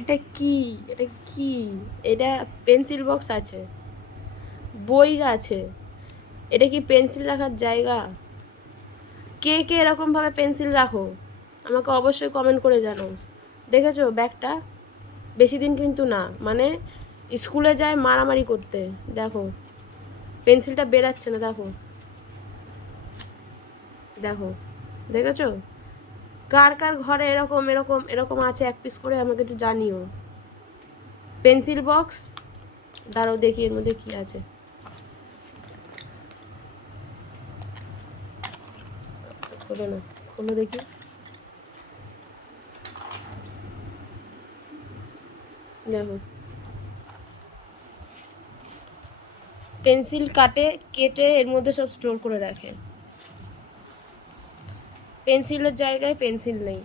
এটা কি? এটা কি? এটা পেন্সিল বক্স আছে, বই আছে, এটা কি পেন্সিল রাখার জায়গা? কে কে এরকমভাবে পেন্সিল রাখো আমাকে অবশ্যই কমেন্ট করে জানাও। দেখেছো ব্যাগটা? বেশি দিন কিন্তু না, মানে স্কুলে যায় মারামারি করতে। দেখো পেন্সিলটা বেরাচ্ছে না, দেখো দেখো, দেখেছো? কার কার ঘরে এরকম এরকম এরকম আছে এক পিস করে আমাকে একটু জানিও। পেন্সিল বক্স, দাঁড়াও দেখি এর মধ্যে কি আছে। খোলো না, খোলো দেখি। দেখো পেন্সিল কেটে এর মধ্যে সব স্টোর করে রাখে। পেন্সিলের জায়গায় পেন্সিল নেই।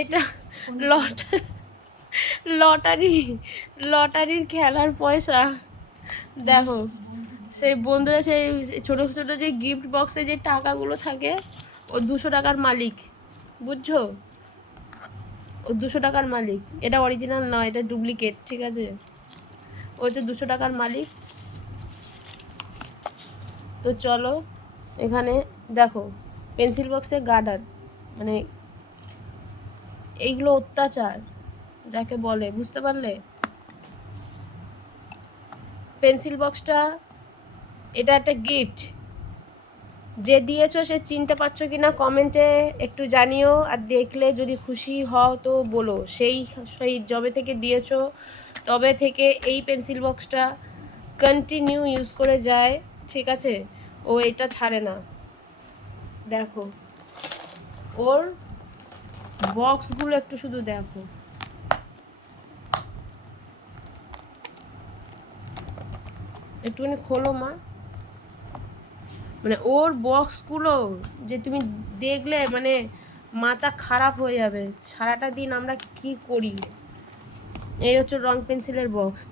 এটা লটারি, লটারির খেলার পয়সা। দেখো সেই বন্ধুরা সেই ছোটো ছোটো যে গিফট বক্সে যে টাকাগুলো থাকে, ও 200 টাকার মালিক, বুঝছো? ও 200 টাকার মালিক। এটা অরিজিনাল নয়, এটা ডুপ্লিকেট, ঠিক আছে? ও হচ্ছে 200 টাকার মালিক। তো চলো এখানে দেখো পেন্সিল বক্সে গার্ডার, মানে এইগুলো অত্যাচার যাকে বলে, বুঝতে পারলে? পেন্সিল বক্সটা এটা একটা গিফট, যে দিয়েছো সে চিনতে পারছো কি না কমেন্টে একটু জানিও। আর দেখলে যদি খুশি হও তো বলো। সেই সেই যবে থেকে দিয়েছো তবে থেকে এই পেন্সিল বক্সটা কন্টিনিউ ইউজ করে যায়, ঠিক আছে? ও এটা ছাড়ে না। দেখো ওর বক্সগুলো একটু শুধু দেখো, একটুখানি খোলো মা। মানে ওর বক্সগুলো যে তুমি দেখলে মানে মাথা খারাপ হয়ে যাবে। সারাটা দিন আমরা কি করি। এই হচ্ছে রং পেন্সিলের বক্স।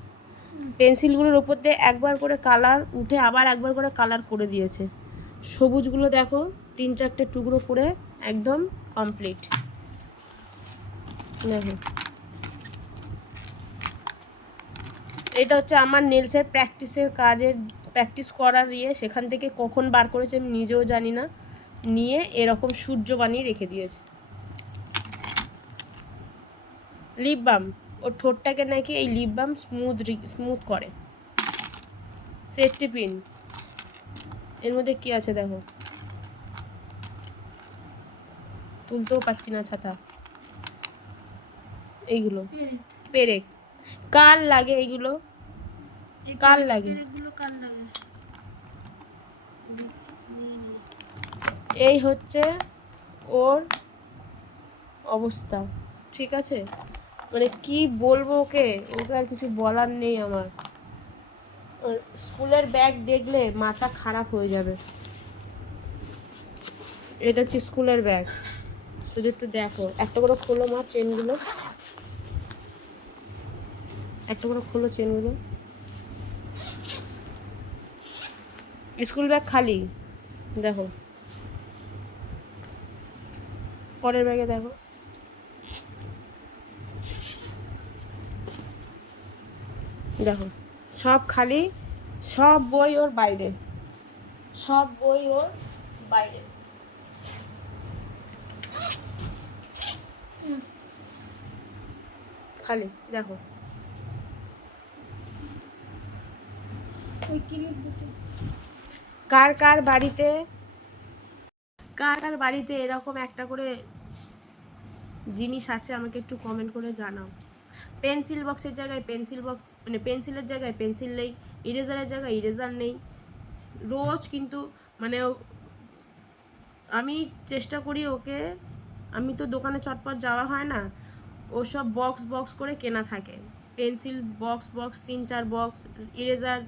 পেন্সিলগুলোর ওপর দিয়ে একবার করে কালার উঠে আবার একবার করে কালার করে দিয়েছে। সবুজগুলো দেখো 3-4টে টুকরো করে একদম কমপ্লিট। দেখো এটা হচ্ছে আমার নেলসের প্র্যাকটিসের কাজের, প্র্যাকটিস করার সেখান থেকে কখন বার করেছে আমি নিজেও জানি না, নিয়ে এরকম সূর্য বানিয়ে রেখে দিয়েছে। লিপ বাম, ওর ঠোঁটটাকে নাকি এই লিপ বাম স্মুথ করে। সেফটি পিন, এর মধ্যে কি আছে দেখো, তুলতেও পারছি না ছাতা। এইগুলো পেরেক, কার লাগে এইগুলো? কার লাগে? এই হচ্ছে ওর অবস্থা, ঠিক আছে? মানে কি বলবো ওকে, ওকে আর কিছু বলার নেই আমার। স্কুলের ব্যাগ দেখলে মাথা খারাপ হয়ে যাবে। এটা হচ্ছে স্কুলের ব্যাগ, শুধু একটু দেখো। একটা করে খোলো মা চেনগুলো, একটা করে খোলো চেনগুলো। স্কুল ব্যাগ খালি, দেখো পরের ব্যাগে দেখো, দেখো সব খালি, সব বই ওর বাইরে, সব বই ওর বাইরে। খালি দেখো। কার কার বাড়িতে, কার কার বাড়িতে এরকম একটা করে জিনিস আছে আমাকে একটু কমেন্ট করে জানাও। পেন্সিল বক্সের জায়গায় পেন্সিল বক্স, মানে পেন্সিলের জায়গায় পেন্সিল নেই, ইরেজারের জায়গায় ইরেজার নেই। রোজ কিন্তু মানে আমি চেষ্টা করি ওকে, আমি তো দোকানে চটপট যাওয়া হয় না, ও সব বক্স বক্স করে কেনা থাকে। Pencil box box 3-4 box, eraser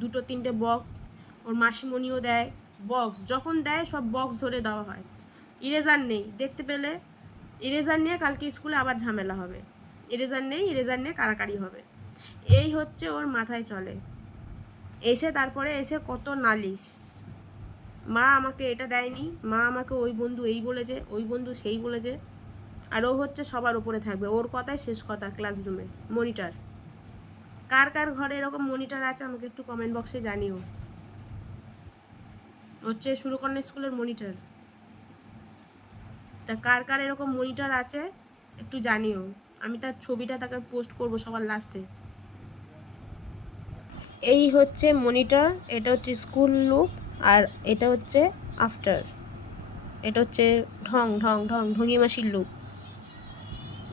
2-3টে বক্স, ওর মাসিমণিও দেয় বক্স, যখন দেয় সব বক্স ধরে দেওয়া হয়। ইরেজার নেই, দেখতে পেলে ইরেজার নিয়ে কালকে স্কুলে আবার ঝামেলা হবে, ইরেজার নিয়ে কারাকারি হবে, এই হচ্ছে ওর মাথায় চলে। এসে তারপরে এসে কত নালিশ, মা আমাকে এটা দেয়নি, মা আমাকে ওই বন্ধু এই বলেছে, ওই বন্ধু সেই বলেছে। আর ও হচ্ছে সবার উপরে থাকবে, ওর কথাই শেষ কথা ক্লাসরুমে। মনিটর, কার কার ঘরে এরকম মনিটর আছে আমাকে একটু কমেন্ট বক্সে জানিও। হচ্ছে সুরকন্যা স্কুলের মনিটর, তা কার কার এরকম মনিটর আছে একটু জানিও, আমি তার ছবিটা তাকে পোস্ট করব সবার লাস্টে। এই হচ্ছে মনিটর, এটা হচ্ছে স্কুল লুক, আর এটা হচ্ছে আফটার, এটা হচ্ছে ঢং ঢং ঢং ঢঙি মাসির লুক।